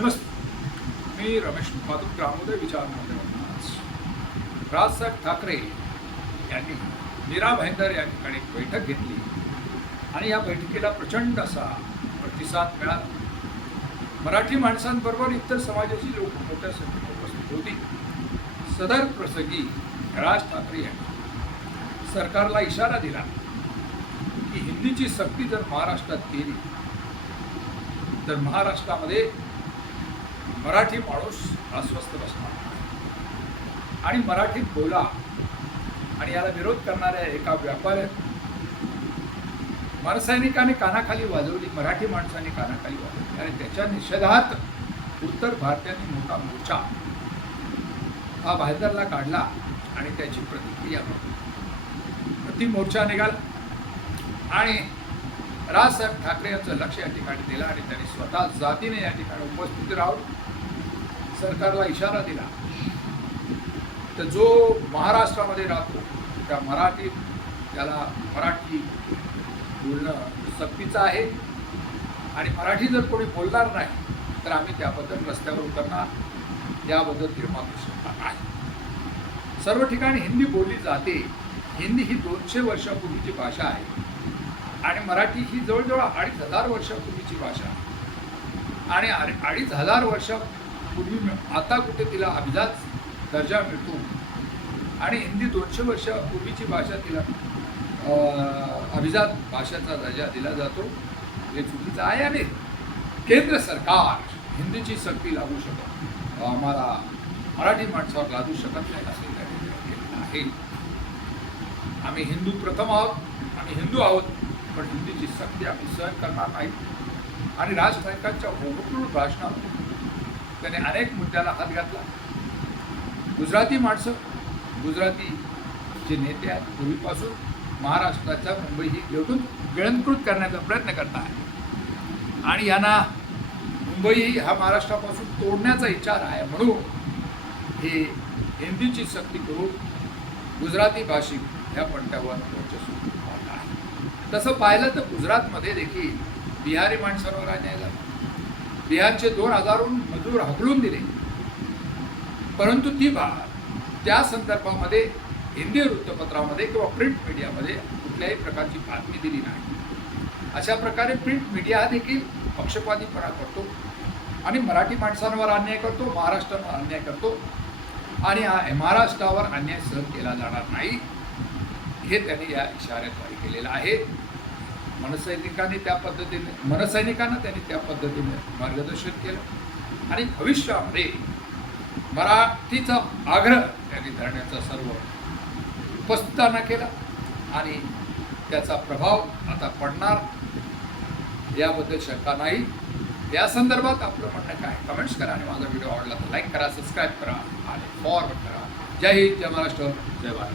नमस्ते। मी रमेश माधव ग्रामोदय विचार आज राजसाहेब ठाकरे यांनी मीरा भाईंदर या ठिकाणी एक बैठक घेतली. आणि या बैठकीला प्रचंड असा प्रतिसाद मिळाला. मराठी माणसांबरोबर इतर समाजाची लोक मोठ्या संख्येने उपस्थित होती. सदर प्रसंगी राज ठाकरे यांनी सरकारला इशारा दिला की हिंदीची सक्ती जर महाराष्ट्रात केली तर महाराष्ट्रामध्ये मराठी माणूस अस्वस्थ बसणार. आणि मराठीत बोला आणि याला विरोध करणाऱ्या एका व्यापाऱ्यात मनसैनिकाने कानाखाली वाजवली मराठी माणसाने कानाखाली वाजवली. आणि त्याच्या निषेधात उत्तर भारतीयांनी मोठा मोर्चा हा भायदरला काढला आणि त्याची प्रतिक्रिया प्रति मोर्चा निघाला. आणि राजसाहेब ठाकरे यांचं लक्ष या ठिकाणी दिलं आणि त्यांनी स्वतः जातीने या ठिकाणी उपस्थित राहून सरकारला इशारा दिला. तर जो महाराष्ट्रामध्ये राहतो त्या मराठीत त्याला मराठी बोलणं सक्तीचं आहे. आणि मराठी जर कोणी बोलणार नाही तर आम्ही त्याबद्दल रस्त्यावर उतरणार. याबद्दल निर्माण शकणार आहे सर्व ठिकाणी हिंदी बोलली जाते. हिंदी ही दोनशे वर्षापूर्वीची भाषा आहे. आणि मराठी ही जवळजवळ अडीच हजार वर्षापूर्वीची भाषा आहे. आणि अडीच हजार वर्षा पूर्वी आता कुठे तिला अभिजात दर्जा मिळतो. आणि हिंदी दोनशे वर्षापूर्वीची भाषा तिला अं, अभिजात भाषेचा दर्जा दिला जातो. हे चुकीचं आहे आणि केंद्र सरकार हिंदीची सक्ती लागू शकत आम्हाला मराठी माणसावर लादू शकत नाही असे आहे. आम्ही हिंदू प्रथम आहोत आम्ही हिंदू आहोत पण हिंदीची सक्ती आम्ही सहन करणार नाही. आणि राज ठाकरेंच्या होमपूर्ण भाषणात त्याने अनेक मुद्द्याला हात घातला. गुजराती माणसं गुजराती जे नेते आहेत. पूर्वीपासून महाराष्ट्राच्या मुंबई ही घेऊन गिळंकृत करण्याचा प्रयत्न करत आहे आणि यांना मुंबई हा महाराष्ट्रापासून तोडण्याचा विचार आहे म्हणून हे हिंदीची सक्ती करून गुजराती भाषिक ह्या पंट्यावर वर्चस्व आहे तसं पाहिलं तर गुजरातमध्ये देखील बिहारी माणसांवर अन्याय झाला. बिहारचे दोन हजारहून मजूर हकलून दिले. परंतु ती बा त्या संदर्भामध्ये हिंदी वृत्तपत्रामध्ये किंवा प्रिंट मीडियामध्ये कुठल्याही प्रकारची बातमी दिली नाही. अशा प्रकारे प्रिंट मीडिया देखील पक्षपातीपणा करतो आणि मराठी माणसांवर अन्याय करतो महाराष्ट्रावर अन्याय करतो आणि हा महाराष्ट्रावर अन्याय सहन केला जाणार नाही. हे त्यांनी या इशाऱ्याद्वारे केलेलं आहे. मनसैनिकांनी त्या पद्धतीने मनसैनिकांना त्यांनी त्या पद्धतीने मार्गदर्शन केलं. आणि भविष्यामध्ये मराठीचा आग्रह त्यांनी धरण्याचा सर्व उपस्थितांना केला आणि त्याचा प्रभाव आता पडणार. याबद्दल शंका नाही. या संदर्भात आपलं म्हणणं काय? कमेंट्स करा आणि माझा व्हिडिओ आवडला तर लाईक करा सबस्क्राईब करा आणि फॉरवर्ड करा. जय हिंद जय महाराष्ट्र. जय भारत.